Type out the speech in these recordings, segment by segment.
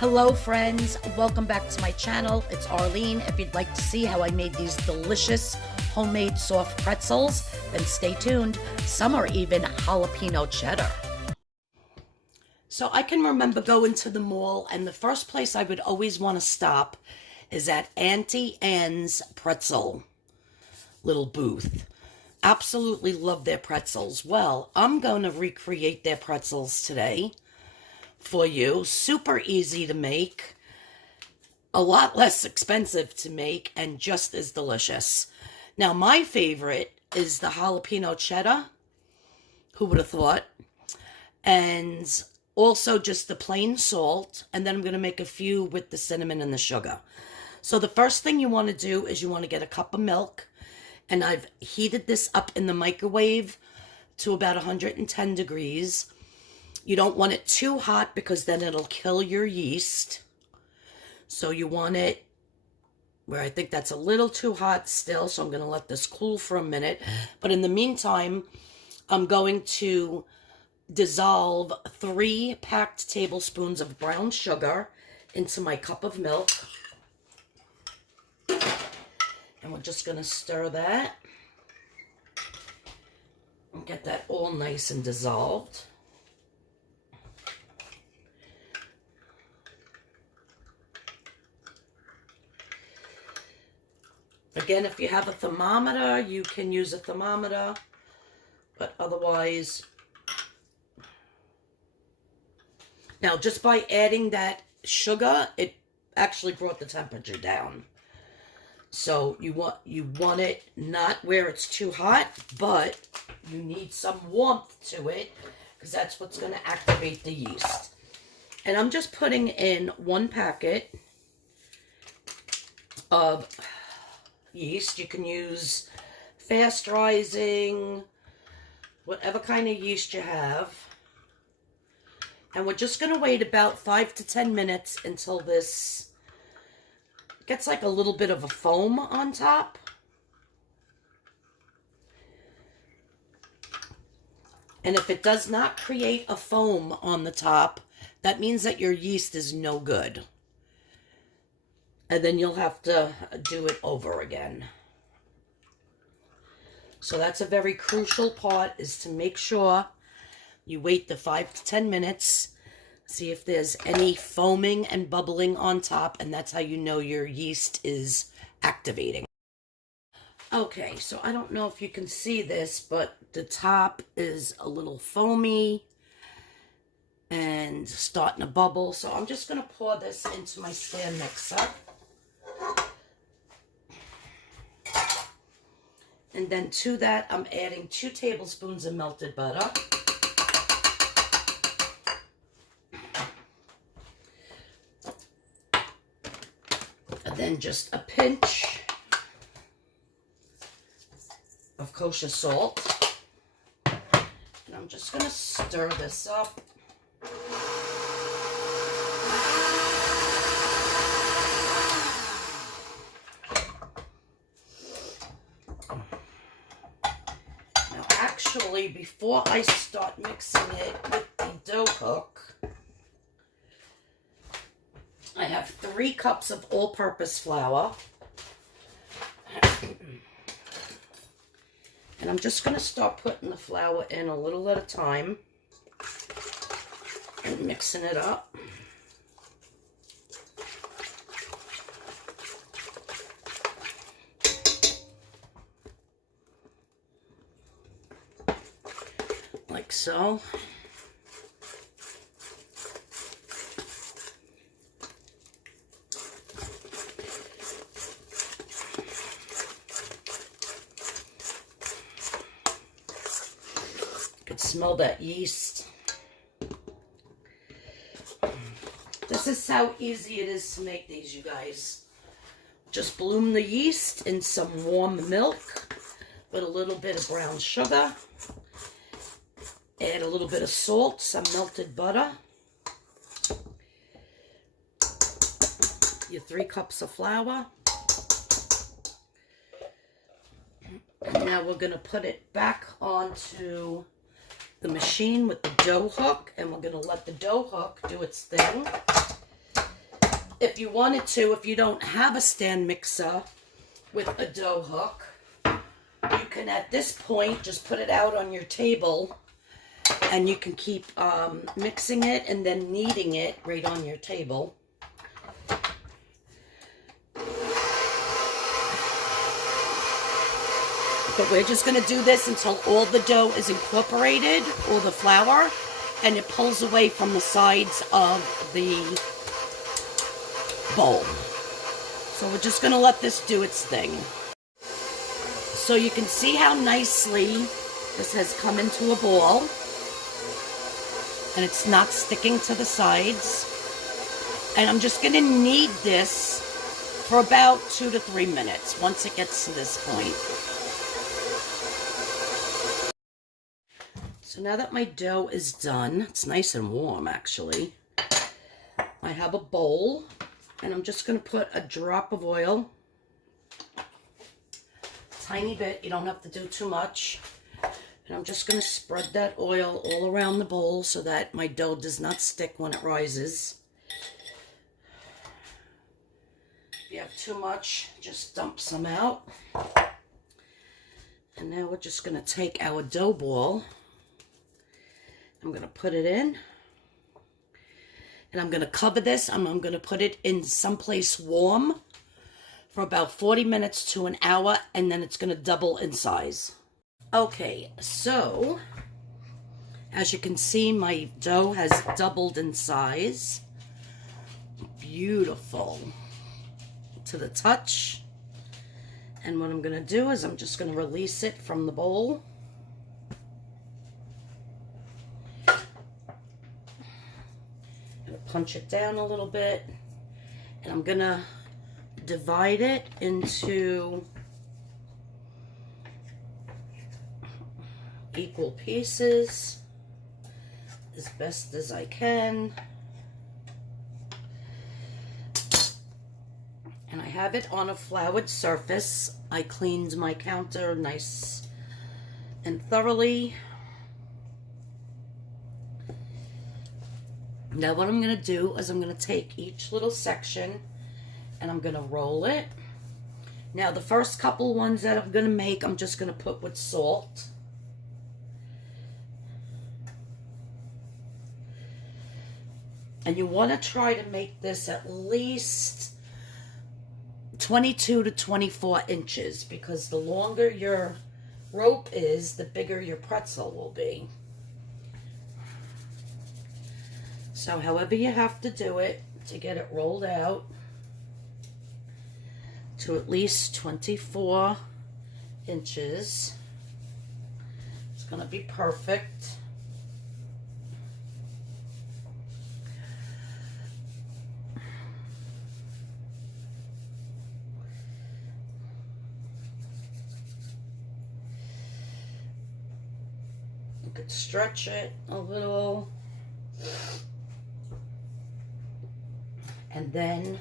Hello friends, welcome back to my channel. It's Arlene. If you'd like to see how I made these delicious homemade soft pretzels, then stay tuned. Some are even jalapeno cheddar. So I can remember going to the mall, and the first place I would always want to stop is at Auntie Anne's pretzel little booth. Absolutely love their pretzels. Well, I'm going to recreate their pretzels today for you. Super easy to make, a lot less expensive to make, and just as delicious. Now, my favorite is the jalapeno cheddar. Who would have thought? And also just the plain salt, and then I'm going to make a few with the cinnamon and the sugar. So the first thing you want to do is you want to get a cup of milk, and I've heated this up in the microwave to about 110 degrees. You don't want it too hot because then it'll kill your yeast. So you want it where I think that's a little too hot still, so I'm going to let this cool for a minute. But in the meantime, I'm going to dissolve 3 packed tablespoons of brown sugar into my cup of milk. And we're just going to stir that and get that all nice and dissolved. Again, if you have a thermometer, you can use a thermometer, but otherwise... Now, just by adding that sugar, it actually brought the temperature down. So you want it not where it's too hot, but you need some warmth to it, because that's what's going to activate the yeast. And I'm just putting in 1 packet of yeast. You can use fast rising, whatever kind of yeast you have. And we're just going to wait about 5 to 10 minutes until this gets like a little bit of a foam on top. And if it does not create a foam on the top, that means that your yeast is no good. And then you'll have to do it over again. So that's a very crucial part, is to make sure you wait the 5 to 10 minutes, see if there's any foaming and bubbling on top, and that's how you know your yeast is activating. Okay, so I don't know if you can see this, but the top is a little foamy and starting to bubble. So I'm just going to pour this into my stand mixer. And then to that, I'm adding 2 tablespoons of melted butter. And then just a pinch of kosher salt. And I'm just going to stir this up. Actually, before I start mixing it with the dough hook, I have 3 cups of all-purpose flour. And I'm just going to start putting the flour in a little at a time and mixing it up. Like so. You can smell that yeast. This is how easy it is to make these, you guys. Just bloom the yeast in some warm milk with a little bit of brown sugar. Add a little bit of salt, some melted butter, your 3 cups of flour. And now we're going to put it back onto the machine with the dough hook, and we're going to let the dough hook do its thing. if you wanted to, if you don't have a stand mixer with a dough hook, you can at this point just put it out on your table and you can keep mixing it and then kneading it right on your table. But we're just going to do this until all the dough is incorporated, all the flour, and it pulls away from the sides of the bowl. So we're just going to let this do its thing. So you can see how nicely this has come into a ball. And it's not sticking to the sides. And I'm just going to knead this for about 2 to 3 minutes once it gets to this point. So now that my dough is done, it's nice and warm actually. I have a bowl and I'm just going to put a drop of oil. Tiny bit, you don't have to do too much. And I'm just going to spread that oil all around the bowl so that my dough does not stick when it rises. If you have too much, just dump some out. And now we're just going to take our dough ball. I'm going to put it in. And I'm going to cover this. I'm going to put it in someplace warm for about 40 minutes to an hour. And then it's going to double in size. Okay, so as you can see, my dough has doubled in size. Beautiful to the touch. And what I'm going to do is I'm just going to release it from the bowl. I'm going to punch it down a little bit. And I'm going to divide it into equal pieces as best as I can. And I have it on a floured surface. I cleaned my counter nice and thoroughly. Now what I'm going to do is I'm going to take each little section and I'm going to roll it. Now the first couple ones that I'm going to make, I'm just going to put with salt. And you want to try to make this at least 22 to 24 inches because the longer your rope is, the bigger your pretzel will be. So however you have to do it to get it rolled out to at least 24 inches, it's going to be perfect. You could stretch it a little. And then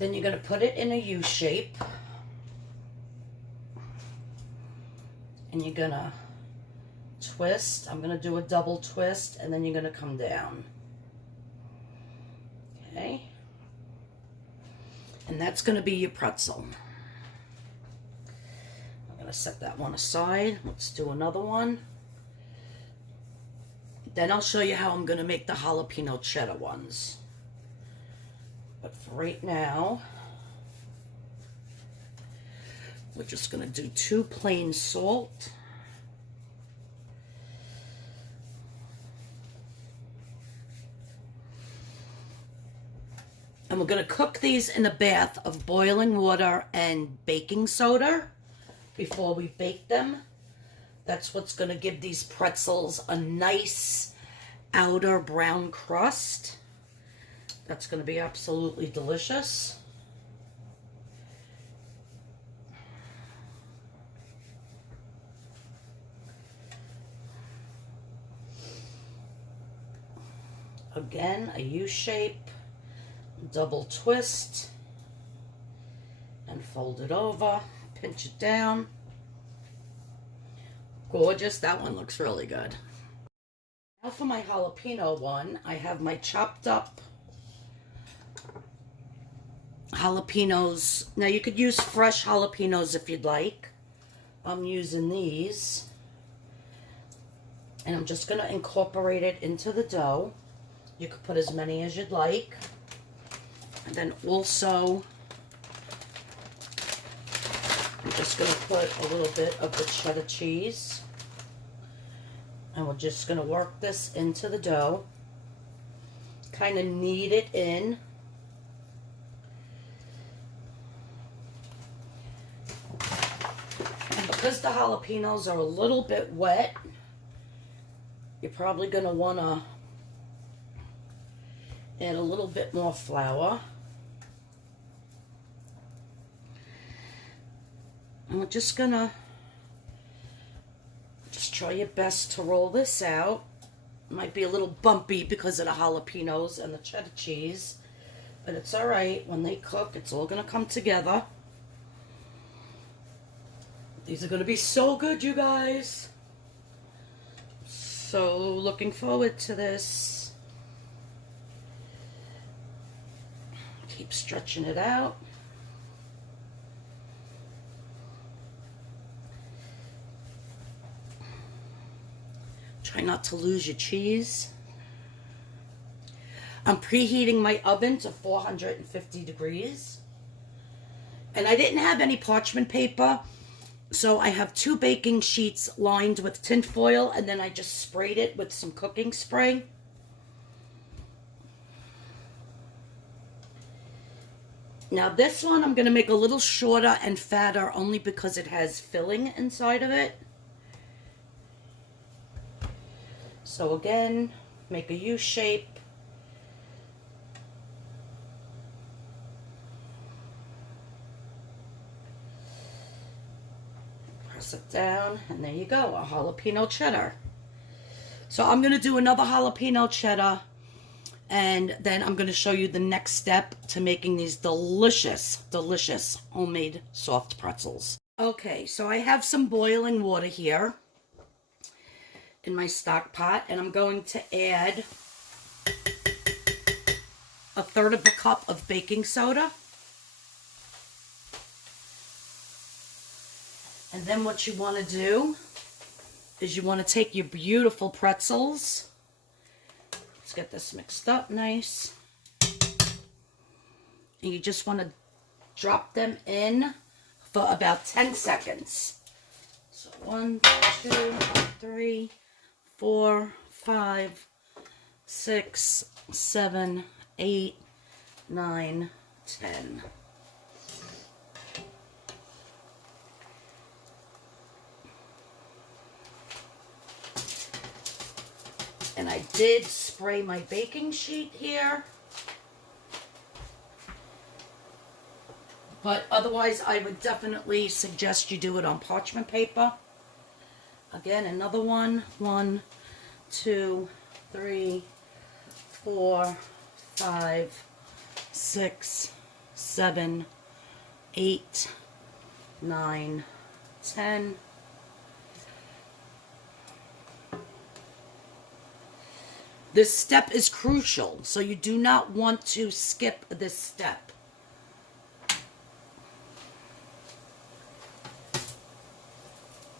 you're going to put it in a U shape. And you're going to twist. I'm going to do a double twist and then you're going to come down. Okay. And that's going to be your pretzel. I'm going to set that one aside. Let's do another one. Then I'll show you how I'm going to make the jalapeno cheddar ones. But for right now, we're just going to do 2 plain salt. And we're going to cook these in a bath of boiling water and baking soda before we bake them. That's what's going to give these pretzels a nice outer brown crust. That's going to be absolutely delicious. Again, a U shape, double twist, and fold it over, pinch it down. Gorgeous. That one looks really good. Now for my jalapeno one, I have my chopped up jalapenos. Now you could use fresh jalapenos if you'd like. I'm using these. And I'm just going to incorporate it into the dough. You could put as many as you'd like. And then also, I'm just going to put a little bit of the cheddar cheese. And we're just going to work this into the dough. Kind of knead it in. And because the jalapenos are a little bit wet, you're probably going to want to add a little bit more flour. And we're just going to try your best to roll this out. It might be a little bumpy because of the jalapenos and the cheddar cheese, but it's all right. When they cook, it's all going to come together. These are going to be so good, you guys. So looking forward to this. Keep stretching it out. Try not to lose your cheese. I'm preheating my oven to 450 degrees. And I didn't have any parchment paper, so I have 2 baking sheets lined with tin foil, and then I just sprayed it with some cooking spray. Now this one I'm going to make a little shorter and fatter only because it has filling inside of it. So again, make a U shape. Press it down, and there you go, a jalapeno cheddar. So I'm going to do another jalapeno cheddar, and then I'm going to show you the next step to making these delicious, delicious homemade soft pretzels. Okay, so I have some boiling water here in my stock pot, and I'm going to add 1/3 cup of baking soda. And then what you want to do is you want to take your beautiful pretzels. Let's get this mixed up nice. And you just want to drop them in for about 10 seconds. So 1, 2, 3, 4, 5, 6, 7, 8, 9, 10. And I did spray my baking sheet here. But otherwise, I would definitely suggest you do it on parchment paper. Again, another one. 1, 2, 3, 4, 5, 6, 7, 8, 9, 10. This step is crucial, so you do not want to skip this step.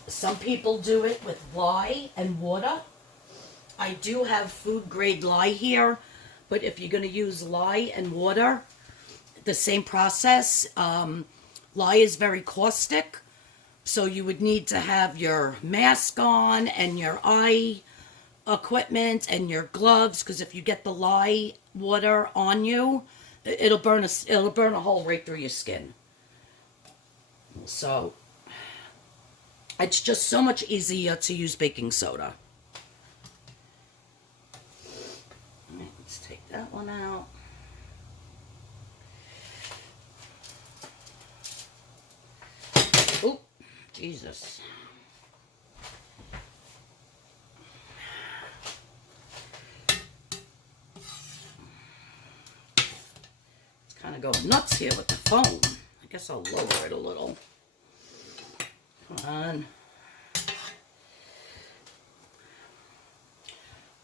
Some people do it with lye and water. I do have food grade lye here, but if you're going to use lye and water, the same process. Lye is very caustic, so you would need to have your mask on and your eye equipment and your gloves, because if you get the lye water on you, it'll burn a hole right through your skin. So it's just so much easier to use baking soda. Let's take that one out. Oh, Jesus. It's kind of going nuts here with the phone. I guess I'll lower it a little. Come on.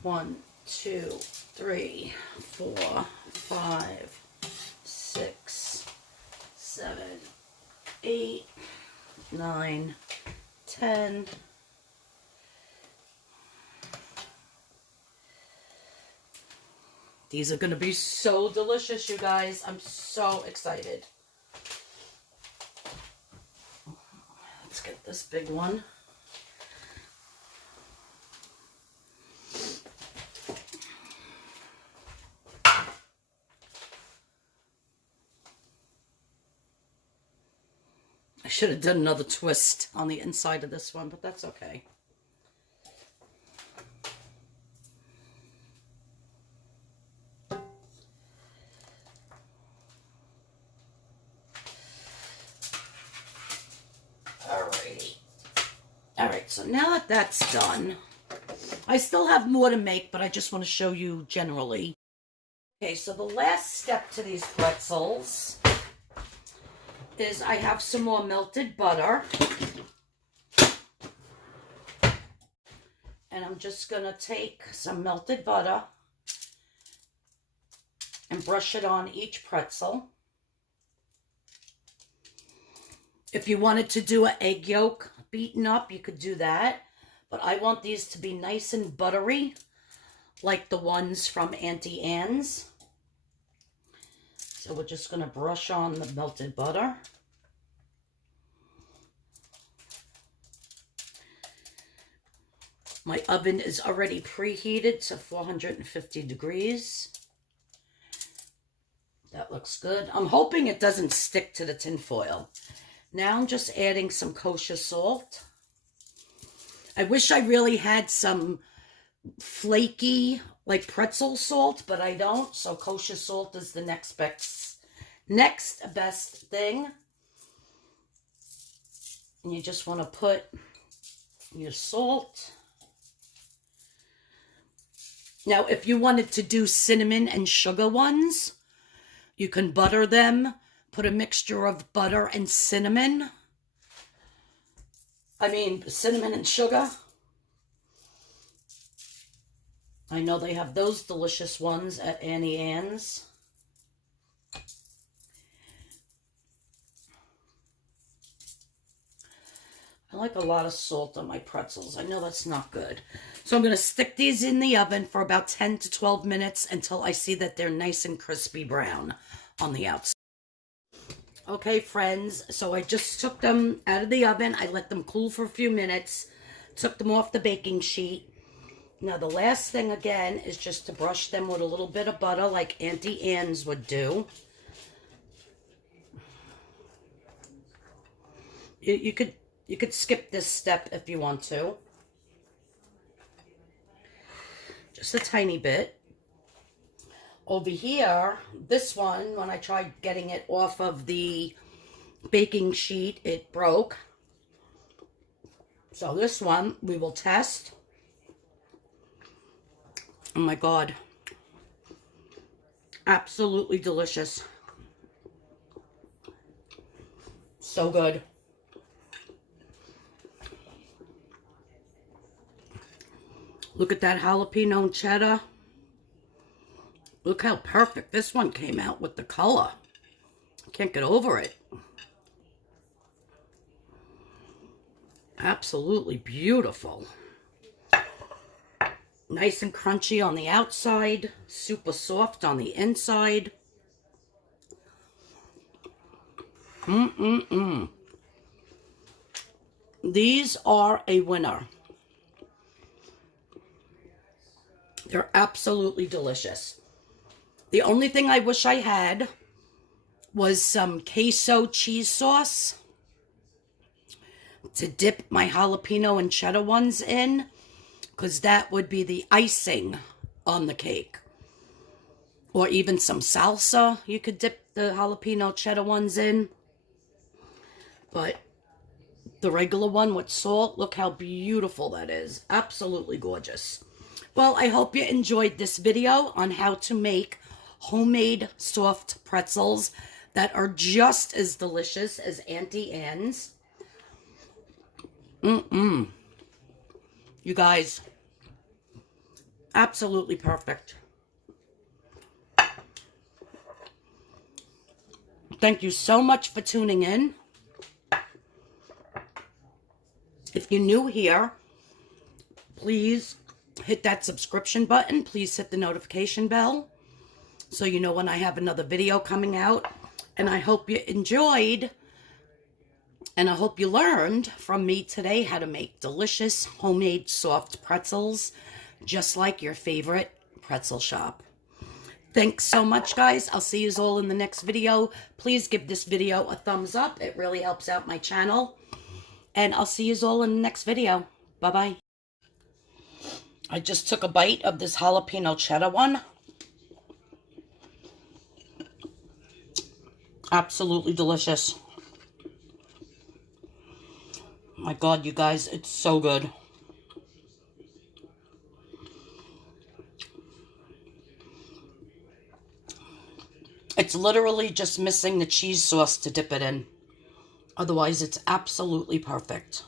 1, 2, 3, 4, 5, 6, 7, 8, 9, 10. These are going to be so delicious, you guys. I'm so excited. Let's get this big one. I should have done another twist on the inside of this one, but that's okay. Alrighty. Alright, so now that that's done, I still have more to make, but I just want to show you generally. Okay, so the last step to these pretzels is I have some more melted butter. And I'm just going to take some melted butter and brush it on each pretzel. If you wanted to do an egg yolk beaten up, you could do that. But I want these to be nice and buttery, like the ones from Auntie Anne's. So we're just going to brush on the melted butter. My oven is already preheated to 450 degrees. That looks good. I'm hoping it doesn't stick to the tin foil. Now I'm just adding some kosher salt. I wish I really had some flaky, like pretzel salt, but I don't. So kosher salt is the next best thing. And you just want to put your salt. Now, if you wanted to do cinnamon and sugar ones, you can butter them, put a mixture of butter and cinnamon. Cinnamon and sugar. I know they have those delicious ones at Auntie Anne's. I like a lot of salt on my pretzels. I know that's not good. So I'm going to stick these in the oven for about 10 to 12 minutes until I see that they're nice and crispy brown on the outside. Okay, friends, so I just took them out of the oven. I let them cool for a few minutes, took them off the baking sheet. Now, the last thing, again, is just to brush them with a little bit of butter like Auntie Anne's would do. You could skip this step if you want to. Just a tiny bit. Over here, this one, when I tried getting it off of the baking sheet, it broke. So this one, we will test. Oh my God. Absolutely delicious. So good. Look at that jalapeno and cheddar. Look how perfect this one came out with the color. I can't get over it. Absolutely beautiful. Nice and crunchy on the outside. Super soft on the inside. These are a winner. They're absolutely delicious. The only thing I wish I had was some queso cheese sauce to dip my jalapeno and cheddar ones in, because that would be the icing on the cake. Or even some salsa you could dip the jalapeno cheddar ones in. But the regular one with salt, look how beautiful that is. Absolutely gorgeous. Well, I hope you enjoyed this video on how to make homemade soft pretzels that are just as delicious as Auntie Anne's. You guys, Absolutely perfect. Thank you so much for tuning in. If you're new here, please hit that subscription button. Please hit the notification bell so you know when I have another video coming out. And I hope you enjoyed, and I hope you learned from me today how to make delicious homemade soft pretzels, just like your favorite pretzel shop. Thanks so much, guys. I'll see you all in the next video. Please give this video a thumbs up. It really helps out my channel. And I'll see you all in the next video. Bye-bye. I just took a bite of this jalapeno cheddar one. Absolutely delicious. My God, you guys, it's so good. It's literally just missing the cheese sauce to dip it in. Otherwise, it's absolutely perfect.